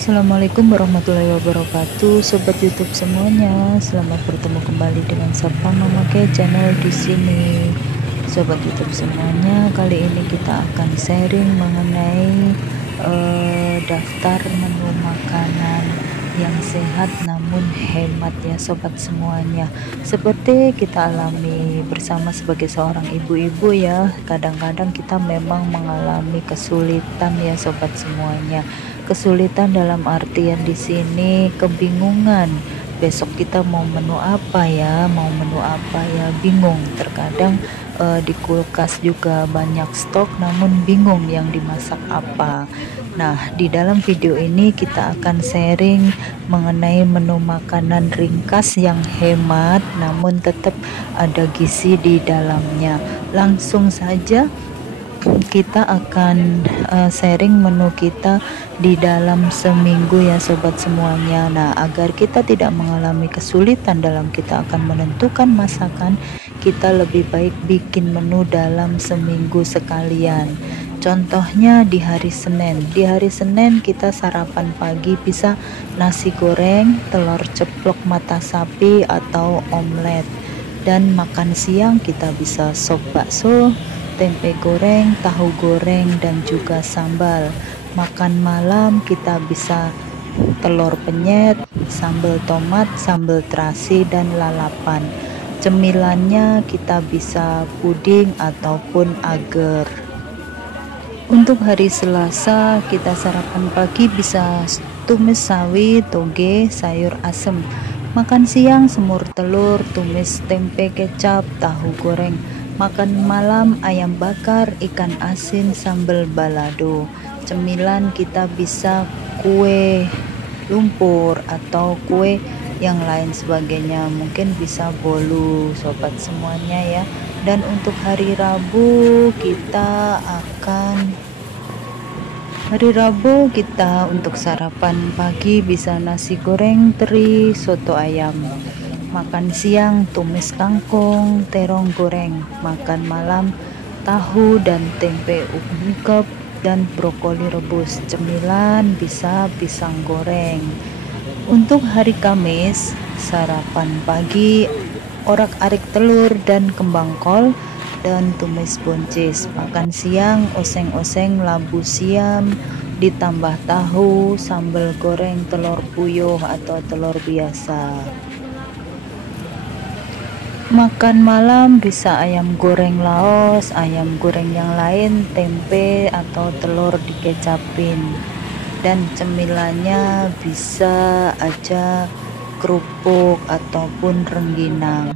Assalamualaikum warahmatullahi wabarakatuh, sobat YouTube semuanya. Selamat bertemu kembali dengan Serta memakai channel di sini. Sobat YouTube semuanya, kali ini kita akan sharing mengenai daftar menu makanan yang sehat namun hemat ya sobat semuanya. Seperti kita alami bersama sebagai seorang ibu-ibu ya, kadang-kadang kita memang mengalami kesulitan ya sobat semuanya. Kesulitan dalam artian di sini kebingungan. Besok kita mau menu apa ya? Bingung. Terkadang di kulkas juga banyak stok namun bingung yang dimasak apa. Nah, di dalam video ini kita akan sharing mengenai menu makanan ringkas yang hemat namun tetap ada gizi di dalamnya. Langsung saja kita akan sharing menu kita di dalam seminggu ya sobat semuanya. Nah, agar kita tidak mengalami kesulitan dalam kita akan menentukan masakan, kita lebih baik bikin menu dalam seminggu sekalian. Contohnya di hari Senin. Di hari Senin kita sarapan pagi bisa nasi goreng, telur ceplok mata sapi atau omelet. Dan makan siang kita bisa sop bakso, tempe goreng, tahu goreng, dan juga sambal. Makan malam kita bisa telur penyet, sambal tomat, sambal terasi, dan lalapan. Cemilannya kita bisa puding ataupun agar. Untuk hari Selasa kita sarapan pagi bisa tumis sawi, toge, sayur asem. Makan siang semur telur, tumis tempe kecap, tahu goreng. Makan malam ayam bakar, ikan asin, sambal balado. Cemilan kita bisa kue lumpur atau kue yang lain sebagainya, mungkin bisa bolu sobat semuanya ya. Dan untuk hari Rabu untuk sarapan pagi bisa nasi goreng teri, soto ayam. Makan siang tumis kangkung, terong goreng. Makan malam tahu dan tempe ungkep dan brokoli rebus. Cemilan bisa pisang goreng. Untuk hari Kamis sarapan pagi orak-arik telur dan kembang kol dan tumis buncis. Makan siang oseng-oseng labu siam ditambah tahu, sambal goreng, telur puyuh atau telur biasa. Makan malam bisa ayam goreng laos, ayam goreng yang lain, tempe atau telur dikecapin. Dan cemilannya bisa aja kerupuk ataupun rengginang.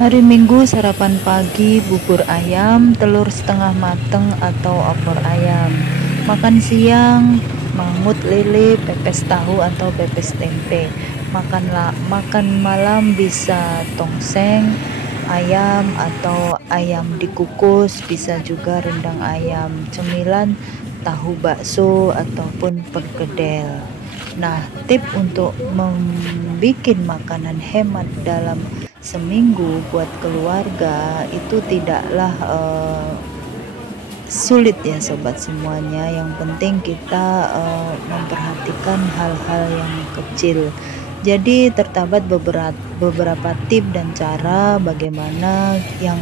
Hari Minggu sarapan pagi bubur ayam, telur setengah mateng atau opor ayam. Makan siang mangut lele, pepes tahu atau pepes tempe. Makan malam bisa tongseng ayam atau ayam dikukus, bisa juga rendang ayam. Cemilan tahu bakso ataupun perkedel. Nah, tip untuk membuat makanan hemat dalam seminggu buat keluarga itu tidaklah sulit ya sobat semuanya. Yang penting kita memperhatikan hal-hal yang kecil. Jadi terdapat beberapa tip dan cara bagaimana yang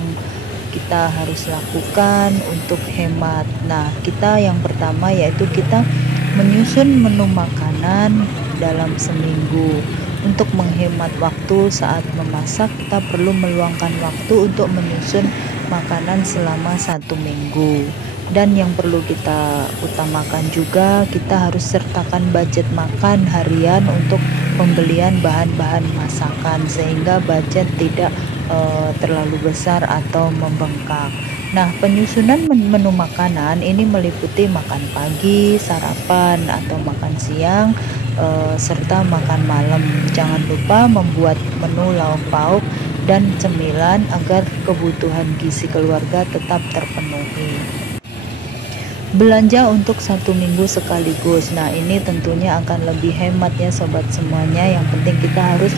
kita harus lakukan untuk hemat. Nah, kita yang pertama yaitu kita menyusun menu makanan dalam seminggu. Untuk menghemat waktu saat memasak, kita perlu meluangkan waktu untuk menyusun makanan selama 1 minggu. Dan yang perlu kita utamakan juga, kita harus sertakan budget makan harian untuk pembelian bahan-bahan masakan sehingga budget tidak terlalu besar atau membengkak. Nah, penyusunan menu makanan ini meliputi makan pagi, sarapan atau makan siang, serta makan malam. Jangan lupa membuat menu lauk pauk dan cemilan agar kebutuhan gizi keluarga tetap terpenuhi. Belanja untuk 1 minggu sekaligus. Nah, ini tentunya akan lebih hemat ya sobat semuanya. Yang penting kita harus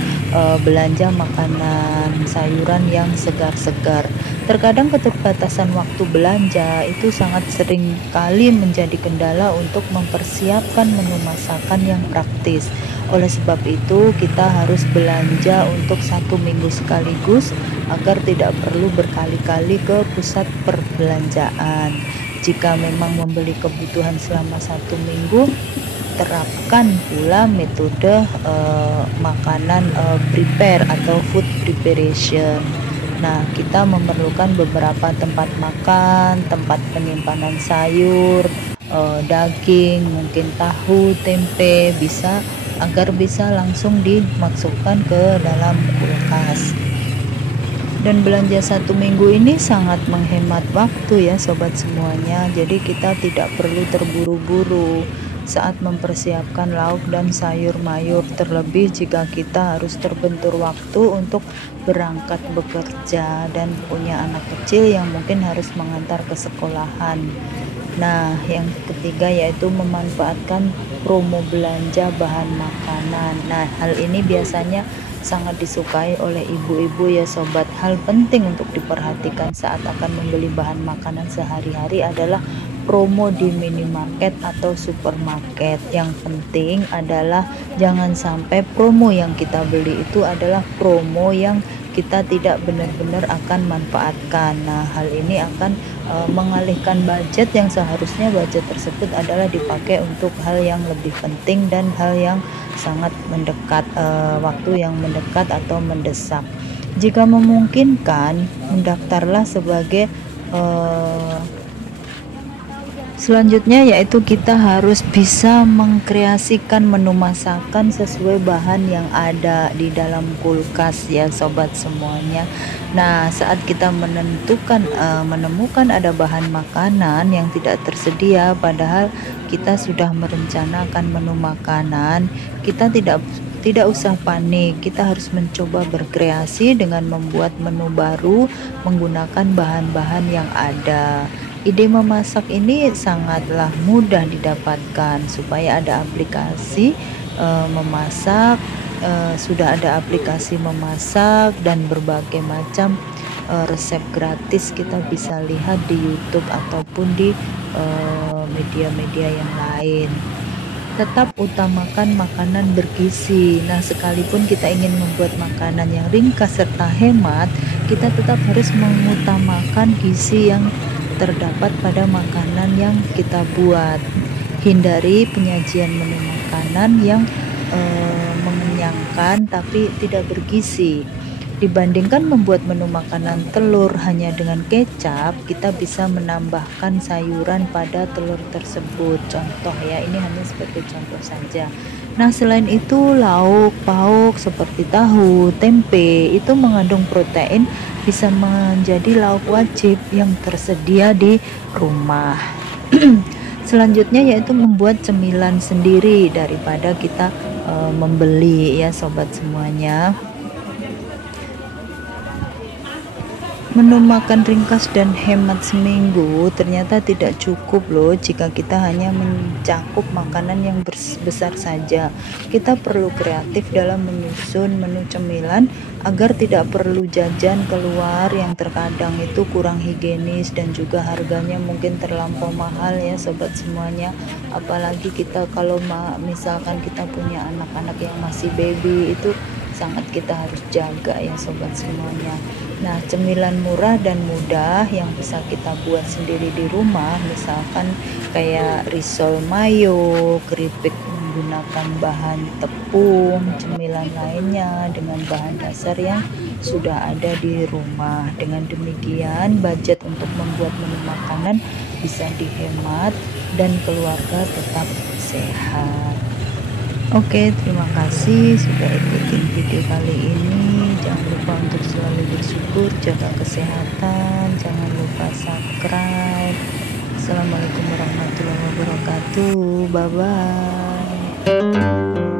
belanja makanan sayuran yang segar-segar. Terkadang keterbatasan waktu belanja itu sangat sering kali menjadi kendala untuk mempersiapkan menu masakan yang praktis. Oleh sebab itu, kita harus belanja untuk 1 minggu sekaligus agar tidak perlu berkali-kali ke pusat perbelanjaan. Jika memang membeli kebutuhan selama 1 minggu, terapkan pula metode makanan prepare atau food preparation. Nah, kita memerlukan beberapa tempat makan, tempat penyimpanan sayur, daging, mungkin tahu, tempe, agar bisa langsung dimasukkan ke dalam kulkas. Dan belanja 1 minggu ini sangat menghemat waktu ya sobat semuanya. Jadi kita tidak perlu terburu-buru saat mempersiapkan lauk dan sayur mayur, terlebih jika kita harus terbentur waktu untuk berangkat bekerja dan punya anak kecil yang mungkin harus mengantar ke sekolahan. Nah, yang ketiga yaitu memanfaatkan promo belanja bahan makanan. Nah, hal ini biasanya sangat disukai oleh ibu-ibu ya sobat. Hal penting untuk diperhatikan saat akan membeli bahan makanan sehari-hari adalah promo di minimarket atau supermarket. Yang penting adalah jangan sampai promo yang kita beli itu adalah promo yang kita tidak benar-benar akan manfaatkan. Nah, hal ini akan mengalihkan budget yang seharusnya budget tersebut adalah dipakai untuk hal yang lebih penting dan hal yang sangat mendekat, waktu yang mendekat atau mendesak. Jika memungkinkan, mendaftarlah sebagai selanjutnya yaitu kita harus bisa mengkreasikan menu masakan sesuai bahan yang ada di dalam kulkas ya sobat semuanya. Nah, saat kita menemukan ada bahan makanan yang tidak tersedia padahal kita sudah merencanakan menu makanan, kita tidak usah panik. Kita harus mencoba berkreasi dengan membuat menu baru menggunakan bahan-bahan yang ada. Ide memasak ini sangatlah mudah didapatkan. Supaya ada aplikasi memasak, sudah ada aplikasi memasak dan berbagai macam resep gratis kita bisa lihat di YouTube ataupun di media-media yang lain. Tetap utamakan makanan bergizi. Nah, sekalipun kita ingin membuat makanan yang ringkas serta hemat, kita tetap harus mengutamakan gizi yang terdapat pada makanan yang kita buat. Hindari penyajian menu makanan yang mengenyangkan tapi tidak bergizi. Dibandingkan membuat menu makanan telur hanya dengan kecap, kita bisa menambahkan sayuran pada telur tersebut. Contoh ya, ini hanya sebagai contoh saja. Nah, selain itu lauk pauk seperti tahu, tempe itu mengandung protein, bisa menjadi lauk wajib yang tersedia di rumah. Selanjutnya yaitu membuat cemilan sendiri daripada kita membeli ya sobat semuanya. Menu makan ringkas dan hemat seminggu ternyata tidak cukup loh jika kita hanya mencakup makanan yang besar saja. Kita perlu kreatif dalam menyusun menu cemilan agar tidak perlu jajan keluar yang terkadang itu kurang higienis dan juga harganya mungkin terlampau mahal ya sobat semuanya. Apalagi kita kalau misalkan kita punya anak-anak yang masih baby, itu sangat kita harus jaga ya sobat semuanya. Nah, cemilan murah dan mudah yang bisa kita buat sendiri di rumah, misalkan kayak risol mayo, keripik menggunakan bahan tepung, cemilan lainnya dengan bahan dasar yang sudah ada di rumah. Dengan demikian, budget untuk membuat menu makanan bisa dihemat dan keluarga tetap sehat. Oke, terima kasih sudah ikutin video kali ini. Jangan lupa untuk selalu bersyukur, jaga kesehatan, jangan lupa subscribe. Assalamualaikum warahmatullahi wabarakatuh. Bye bye.